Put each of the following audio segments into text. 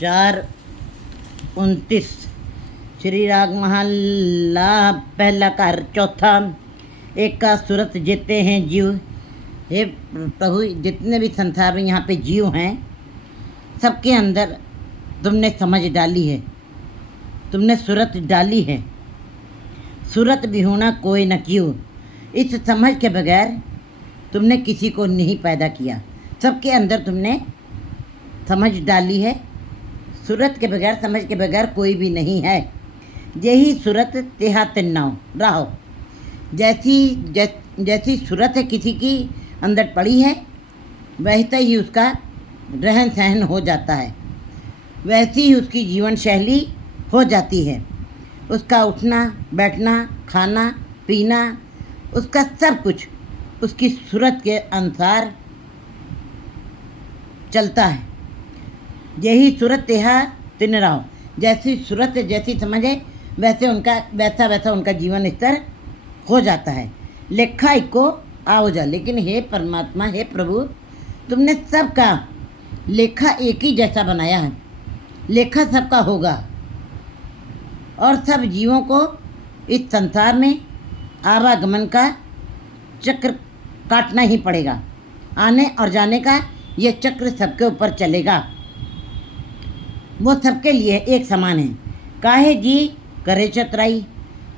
4:29 श्री राग महल्ला पहला कार चौथा। एक का सूरत जीते हैं जीव। हे प्रभु, जितने भी संसार में यहाँ पे जीव हैं, सबके अंदर तुमने समझ डाली है, तुमने सूरत डाली है। सूरत विहूणा कोई न क्यों, इस समझ के बगैर तुमने किसी को नहीं पैदा किया। सबके अंदर तुमने समझ डाली है। सूरत के बगैर, समझ के बगैर कोई भी नहीं है। यही सूरत तेहा तिन्नाओ रहो। जैसी सूरत है किसी की अंदर पड़ी है, वैसा ही उसका रहन सहन हो जाता है, वैसी ही उसकी जीवन शैली हो जाती है। उसका उठना बैठना, खाना पीना, उसका सब कुछ उसकी सूरत के अनुसार चलता है। यही सूरत तेहा तिन रहो। जैसी सूरत जैसी समझ है, वैसा उनका जीवन स्तर हो जाता है। लेखा इको आओ जा। लेकिन हे परमात्मा, हे प्रभु, तुमने सबका लेखा एक ही जैसा बनाया है। लेखा सबका होगा और सब जीवों को इस संसार में आवागमन का चक्र काटना ही पड़ेगा। आने और जाने का ये चक्र सबके ऊपर चलेगा। वो सबके लिए एक समान है। काहे जी करे चतुराई।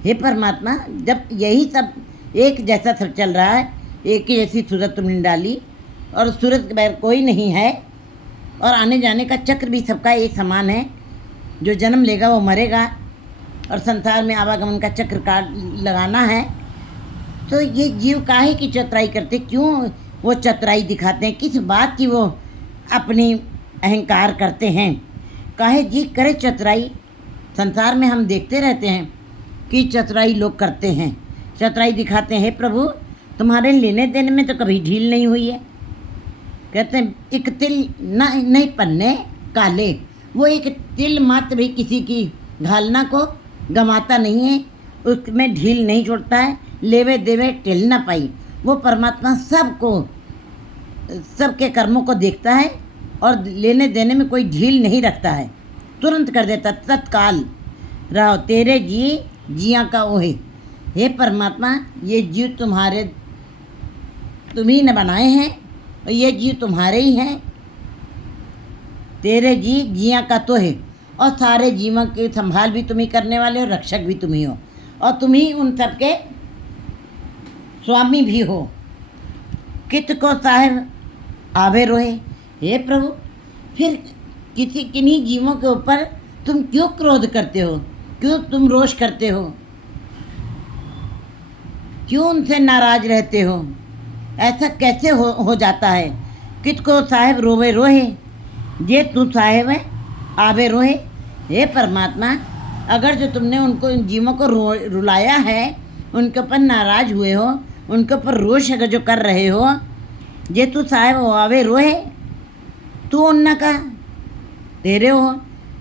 हे परमात्मा, जब यही सब एक जैसा सब चल रहा है, एक ही जैसी सूरत तुमने डाली और सूरत के बगैर कोई नहीं है, और आने जाने का चक्र भी सबका एक समान है। जो जन्म लेगा वो मरेगा, और संसार में आवागमन का चक्र काट लगाना है। तो ये जीव काहे की चतुराई करते, क्यों वो चतुराई दिखाते हैं, किस बात की वो अपनी अहंकार करते हैं। काहे जी करे चतुराई। संसार में हम देखते रहते हैं कि चतुराई लोग करते हैं, चतुराई दिखाते हैं। हे प्रभु, तुम्हारे लेने देने में तो कभी ढील नहीं हुई है। कहते हैं एक तिल नहीं पन्ने काले। वो एक तिल मात्र भी किसी की घालना को गंवाता नहीं है, उसमें ढील नहीं छोड़ता है। लेवे देवे टिल ना पाई। वो परमात्मा सबको, सबके कर्मों को देखता है और लेने देने में कोई ढील नहीं रखता है, तुरंत कर देता। तत्काल रहो तेरे जी जिया का ओहे। हे परमात्मा, ये जीव तुम्ही ने बनाए हैं और ये जीव तुम्हारे ही हैं। तेरे जी जिया का तो है, और सारे जीवों की संभाल भी तुम ही करने वाले हो, रक्षक भी तुम ही हो, और तुम ही उन सबके स्वामी भी हो। कित को साहेब आवे रोहे। हे प्रभु, फिर किन्हीं जीवों के ऊपर तुम क्यों क्रोध करते हो, क्यों तुम रोष करते हो, क्यों उनसे नाराज रहते हो। ऐसा कैसे हो जाता है। कित को साहेब रोवे रोहे, ये तू साहेब है आवे रोहे। हे परमात्मा, अगर जो तुमने उनको, उन जीवों को रुलाया है, उनके ऊपर नाराज हुए हो, उनके ऊपर रोष अगर जो कर रहे हो, ये तू साहेब आवे रोहे, तू उन्ना का तेरे हो।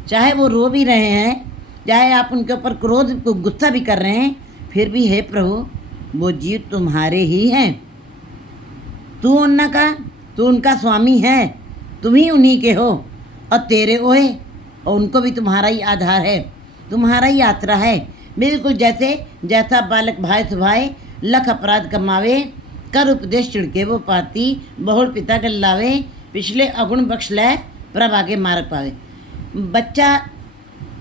चाहे वो रो भी रहे हैं, चाहे आप उनके ऊपर क्रोध को गुस्सा भी कर रहे हैं, फिर भी हे प्रभु, वो जीव तुम्हारे ही हैं। तू उन्ना का, तू उनका स्वामी है, तुम ही उन्हीं के हो, और तेरे ओए, और उनको भी तुम्हारा ही आधार है, तुम्हारा ही आसरा है। बिल्कुल जैसा बालक भाई सुभाए, लख अपराध कमावे, कर उपदेश चिड़के वो पाती, बहुल पिता गल्लावे, पिछले अगुण बख्श ले, प्रभ आगे मार्ग पावे। बच्चा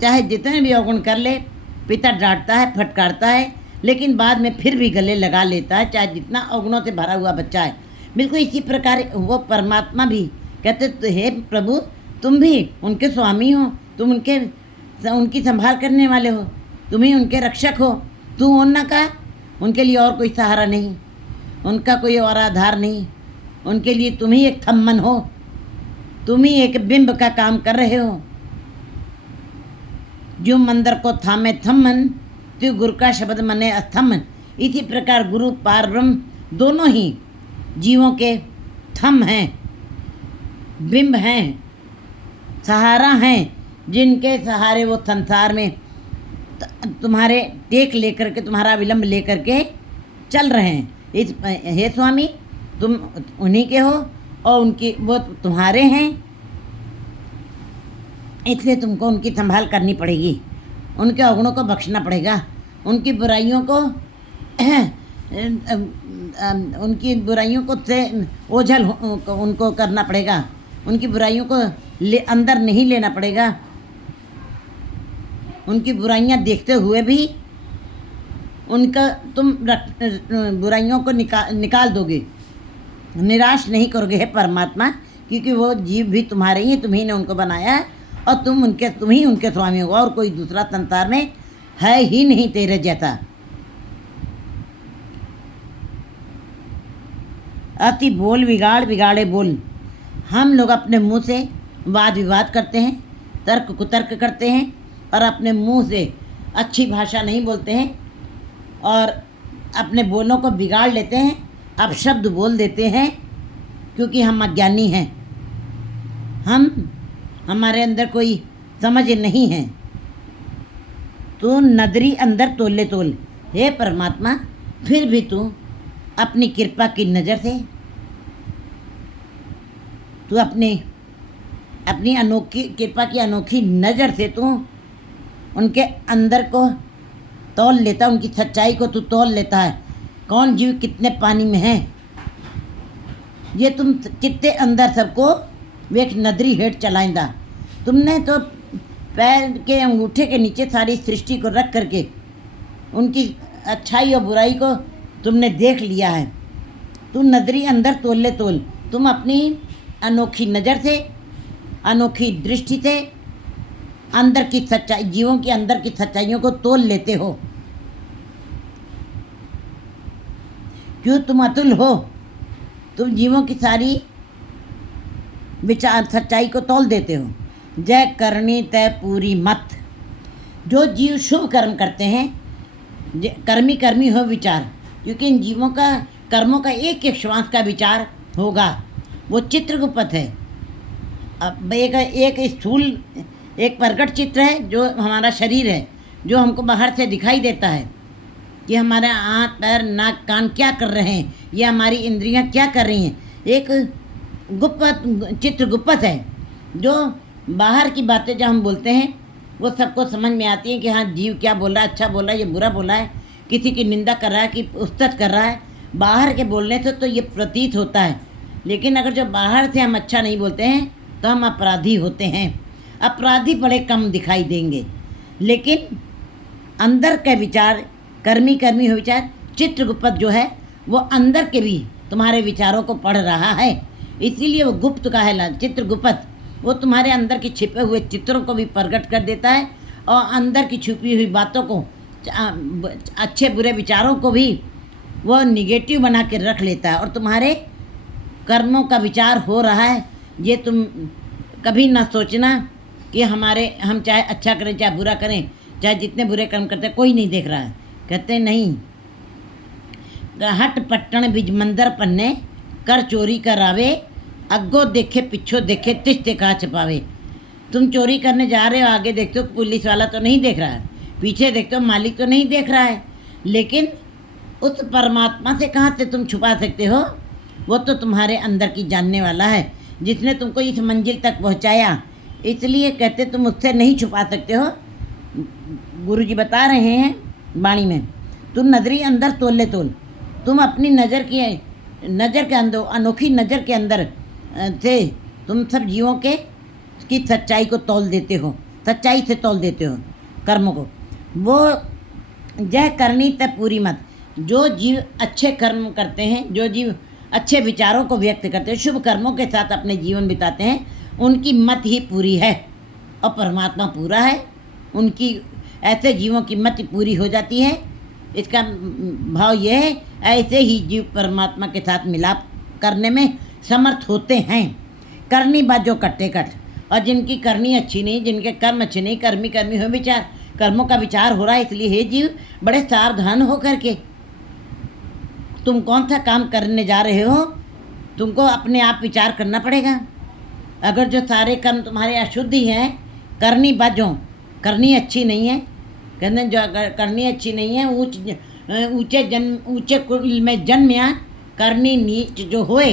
चाहे जितने भी अवगुण कर ले, पिता डांटता है, फटकारता है, लेकिन बाद में फिर भी गले लगा लेता है, चाहे जितना अवगुणों से भरा हुआ बच्चा है। बिल्कुल इसी प्रकार वो परमात्मा भी कहते, हे प्रभु, तुम भी उनके स्वामी हो, तुम उनकी संभाल करने वाले हो, तुम ही उनके रक्षक हो। तू उन्ना का, उनके लिए और कोई सहारा नहीं, उनका कोई और आधार नहीं, उनके लिए तुम ही एक थम्मन हो, तुम ही एक बिंब का काम कर रहे हो। जो मंदिर को थामे थम्मन, तो गुरु का शब्द मने अस्थम्मन। इसी प्रकार गुरु पार ब्रह्म दोनों ही जीवों के थम हैं, बिंब हैं, सहारा हैं, जिनके सहारे वो संसार में तुम्हारे टेक लेकर के, तुम्हारा विलंब लेकर के चल रहे हैं। हे स्वामी, तुम उन्हीं के हो और उनकी वो तुम्हारे हैं। इसलिए तुमको उनकी संभाल करनी पड़ेगी, उनके अवगुणों को बख्शना पड़ेगा, उनकी बुराइयों को उनकी बुराइयों को से ओझल उनको करना पड़ेगा, उनकी बुराइयों को अंदर नहीं लेना पड़ेगा। उनकी बुराइयां देखते हुए भी उनका तुम बुराइयों को निकाल दोगे, निराश नहीं करोगे हे परमात्मा, क्योंकि वो जीव भी तुम्हारे ही, तुम्ही ने उनको बनाया है और तुम ही उनके स्वामी हो, और कोई दूसरा संसार में है ही नहीं तेरे जैसा। अति बोल बिगाड़ बिगाड़े बोल। हम लोग अपने मुंह से वाद विवाद करते हैं, तर्क कुतर्क करते हैं और अपने मुंह से अच्छी भाषा नहीं बोलते हैं और अपने बोलों को बिगाड़ लेते हैं, अपशब्द बोल देते हैं, क्योंकि हम अज्ञानी हैं, हमारे अंदर कोई समझ नहीं है। तो नदरी अंदर तोले तोल, हे परमात्मा, फिर भी तू अपनी कृपा की नज़र से, तू अपनी अनोखी कृपा की अनोखी नज़र से तू उनके अंदर को तौल लेता, उनकी सच्चाई को तू तौल लेता है। कौन जीव कितने पानी में है, ये तुम कितने अंदर सबको वेख नदरी हेठ चलाइंदा। तुमने तो पैर के अंगूठे के नीचे सारी सृष्टि को रख करके उनकी अच्छाई और बुराई को तुमने देख लिया है। तू नदरी अंदर तोले तोल, तुम अपनी अनोखी नज़र से, अनोखी दृष्टि से अंदर की सच्चाई, जीवों की अंदर की सच्चाइयों को तोल लेते हो। क्यों तुम अतुल हो, तुम जीवों की सारी विचार सच्चाई को तोल देते हो। जय करनी तय पूरी मत। जो जीव शुभ कर्म करते हैं, कर्मी कर्मी हो विचार, क्योंकि इन जीवों का कर्मों का एक एक श्वास का विचार होगा। वो चित्रगुप्त है। अब एक स्थूल, एक प्रकट चित्र है जो हमारा शरीर है, जो हमको बाहर से दिखाई देता है कि हमारे हाथ पैर नाक कान क्या कर रहे हैं, ये हमारी इंद्रियां क्या कर रही हैं। एक गुप्त चित्र गुप्त है, जो बाहर की बातें जब हम बोलते हैं वो सबको समझ में आती है कि हाँ जीव क्या बोल रहा है, अच्छा बोल रहा है, ये बुरा बोला है, किसी की निंदा कर रहा है कि उस्तत कर रहा है। बाहर के बोलने से तो ये प्रतीत होता है, लेकिन अगर जो बाहर से हम अच्छा नहीं बोलते हैं तो हम अपराधी होते हैं। अपराधी बड़े कम दिखाई देंगे, लेकिन अंदर के विचार, कर्मी कर्मी हो विचार, चित्रगुप्त जो है वो अंदर के भी तुम्हारे विचारों को पढ़ रहा है, इसीलिए वो गुप्त का है चित्रगुप्त। वो तुम्हारे अंदर के छिपे हुए चित्रों को भी प्रकट कर देता है और अंदर की छुपी हुई बातों को, अच्छे बुरे विचारों को भी वो निगेटिव बना के रख लेता है। और तुम्हारे कर्मों का विचार हो रहा है, ये तुम कभी ना सोचना कि हम चाहे अच्छा करें चाहे बुरा करें, चाहे जितने बुरे कर्म करते हैं कोई नहीं देख रहा है। कहते नहीं, हट पट्टन बिज मंदर पन्ने, कर चोरी करावे, अग्गो देखे पिछो देखे तिस्ते कहा छुपावे। तुम चोरी करने जा रहे हो, आगे देखते हो पुलिस वाला तो नहीं देख रहा है, पीछे देखते हो मालिक तो नहीं देख रहा है, लेकिन उस परमात्मा से कहाँ से तुम छुपा सकते हो। वो तो तुम्हारे अंदर की जानने वाला है, जिसने तुमको इस मंजिल तक पहुँचाया। इसलिए कहते तुम उससे नहीं छुपा सकते हो। गुरु जी बता रहे हैं वाणी में, तुम नजरी अंदर तोले तोल, तुम अपनी नज़र के अंदर, अनोखी नज़र के अंदर से तुम सब जीवों की सच्चाई को तौल देते हो, सच्चाई से तौल देते हो कर्मों को। वो जय करनी तय पूरी मत। जो जीव अच्छे कर्म करते हैं, जो जीव अच्छे विचारों को व्यक्त करते हैं, शुभ कर्मों के साथ अपने जीवन बिताते हैं, उनकी मत ही पूरी है और परमात्मा पूरा है। उनकी ऐसे जीवों की मत पूरी हो जाती है। इसका भाव यह है, ऐसे ही जीव परमात्मा के साथ मिलाप करने में समर्थ होते हैं। करनी बाजो कट्टे कट, और जिनकी करनी अच्छी नहीं, जिनके कर्म अच्छे नहीं, कर्मी कर्मी हो विचार, कर्मों का विचार हो रहा है। इसलिए हे जीव, बड़े सावधान हो करके तुम कौन सा काम करने जा रहे हो, तुमको अपने आप विचार करना पड़ेगा। अगर जो सारे कर्म तुम्हारे अशुद्ध ही हैं, करनी बाजो, करनी अच्छी नहीं है, कहते जो अगर करनी अच्छी नहीं है, ऊंचे कुल में जन्म, करनी नीच जो होए।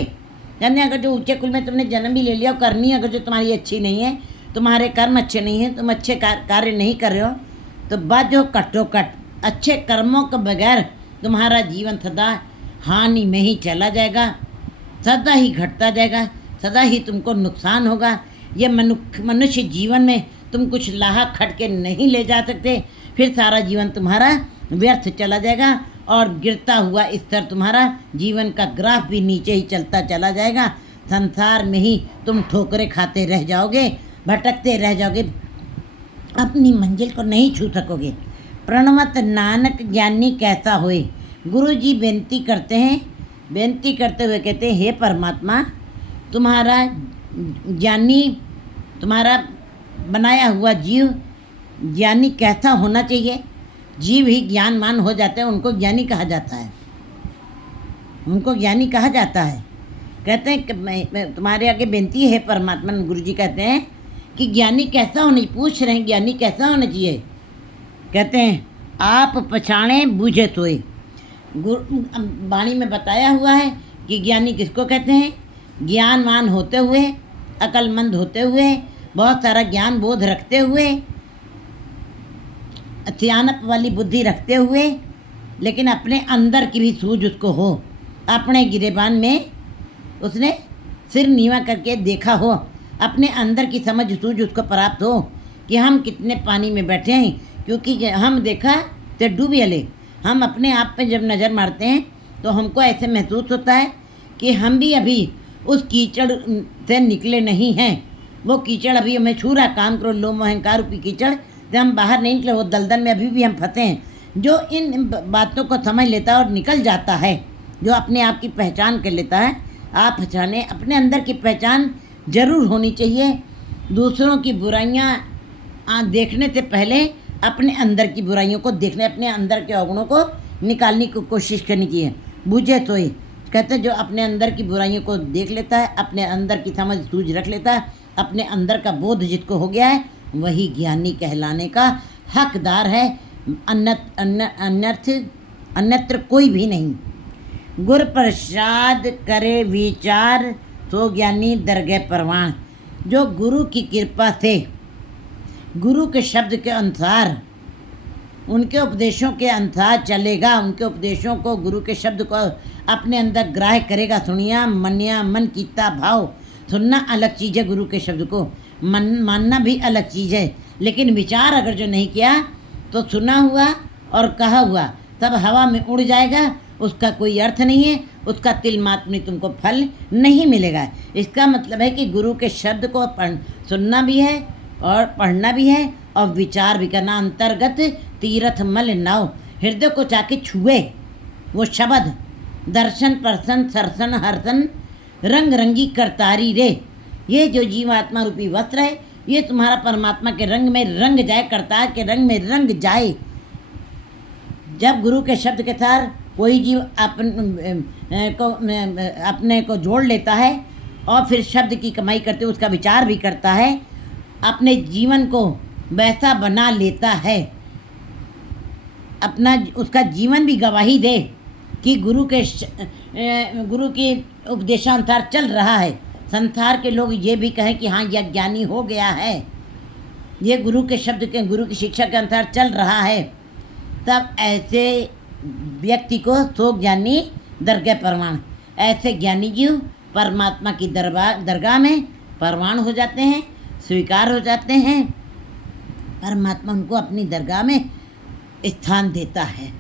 यानी अगर जो ऊंचे कुल में तुमने जन्म भी ले लिया और करनी अगर जो तुम्हारी अच्छी नहीं है, तुम्हारे कर्म अच्छे नहीं हैं, तुम अच्छे कार्य नहीं कर रहे हो, तो बाजो कटोकट अच्छे कर्मों के बगैर तुम्हारा जीवन सदा हानि में ही चला जाएगा, सदा ही घटता जाएगा, सदा ही तुमको नुकसान होगा। ये मनुष्य जीवन में तुम कुछ लाहा खट के नहीं ले जा सकते, फिर सारा जीवन तुम्हारा व्यर्थ चला जाएगा और गिरता हुआ स्तर तुम्हारा जीवन का ग्राफ भी नीचे ही चलता चला जाएगा। संसार में ही तुम ठोकरें खाते रह जाओगे, भटकते रह जाओगे, अपनी मंजिल को नहीं छू सकोगे। प्रणवत नानक ज्ञानी कैसा होए। गुरु जी बेनती करते हैं, बेनती करते हुए कहते हैं, हे परमात्मा, तुम्हारा ज्ञानी, तुम्हारा बनाया हुआ जीव ज्ञानी कैसा होना चाहिए। जीव ही ज्ञानवान हो जाते हैं, उनको ज्ञानी कहा जाता है, उनको ज्ञानी कहा जाता है। कहते हैं कि मैं तुम्हारे आगे बेनती है परमात्मा, गुरु जी कहते हैं कि ज्ञानी कैसा होना, पूछ रहे हैं ज्ञानी कैसा होना चाहिए। कहते हैं आप पछाणे बूझे सोए। वाणी में बताया हुआ है कि ज्ञानी किसको कहते हैं, ज्ञानवान होते हुए, अक्लमंद होते हुए, बहुत सारा ज्ञान बोध रखते हुए, सियानप वाली बुद्धि रखते हुए, लेकिन अपने अंदर की भी सूझ उसको हो, अपने गिरेबान में उसने सिर नीवा करके देखा हो, अपने अंदर की समझ सूझ उसको प्राप्त हो कि हम कितने पानी में बैठे हैं, क्योंकि हम देखा तो डूबी हले। हम अपने आप पे जब नज़र मारते हैं तो हमको ऐसे महसूस होता है कि हम भी अभी उस कीचड़ से निकले नहीं हैं, वो कीचड़ अभी हमें छू रहा, काम करो लोभ अहंकार रूपी कीचड़ से हम बाहर नहीं निकले, वो दलदल में अभी भी हम फंसे हैं। जो इन बातों को समझ लेता है और निकल जाता है, जो अपने आप की पहचान कर लेता है, आप पहचाने, अपने अंदर की पहचान जरूर होनी चाहिए। दूसरों की बुराइयाँ देखने से पहले अपने अंदर की बुराइयों को देखने, अपने अंदर के अवगुणों को निकालने की कोशिश करनी चाहिए। बूझे तो ही कहते हैं, जो अपने अंदर की बुराइयों को देख लेता है, अपने अंदर की समझ सूझ रख लेता है, अपने अंदर का बोध जिसको हो गया है, वही ज्ञानी कहलाने का हकदार है, अन्यत्र कोई भी नहीं। गुर प्रसाद करे विचार तो ज्ञानी दरगह परवान। जो गुरु की कृपा से, गुरु के शब्द के अनुसार, उनके उपदेशों के अनुसार चलेगा, उनके उपदेशों को, गुरु के शब्द को अपने अंदर ग्राह्य करेगा, सुनिया मनिया मन कीता भाव। सुनना अलग चीज़ है, गुरु के शब्द को मानना भी अलग चीज़ है, लेकिन विचार अगर जो नहीं किया तो सुना हुआ और कहा हुआ तब हवा में उड़ जाएगा, उसका कोई अर्थ नहीं है, उसका तिल मात्र में तुमको फल नहीं मिलेगा। इसका मतलब है कि गुरु के शब्द को सुनना भी है और पढ़ना भी है और विचार भी करना। अंतर्गत तीर्थ मल नाव, हृदय को चाके छुए वो शब्द, दर्शन परसन सरसन हर्षन रंग रंगी करतारी रे। ये जो जीवात्मा रूपी वस्त्र है, ये तुम्हारा परमात्मा के रंग में रंग जाए, करतार के रंग में रंग जाए। जब गुरु के शब्द के साथ कोई जीव अपने को जोड़ लेता है और फिर शब्द की कमाई करते हुए उसका विचार भी करता है, अपने जीवन को वैसा बना लेता है, अपना उसका जीवन भी गवाही दे कि गुरु के उपदेशानुसार चल रहा है। संसार के लोग ये भी कहें कि हाँ यह ज्ञानी हो गया है, ये गुरु के शब्द के, गुरु की शिक्षा के अनुसार चल रहा है, तब ऐसे व्यक्ति को सो ज्ञानी दरगाह परवान। ऐसे ज्ञानी जीव परमात्मा की दरगाह में परवान हो जाते हैं, स्वीकार हो जाते हैं, परमात्मा उनको अपनी दरगाह में स्थान देता है।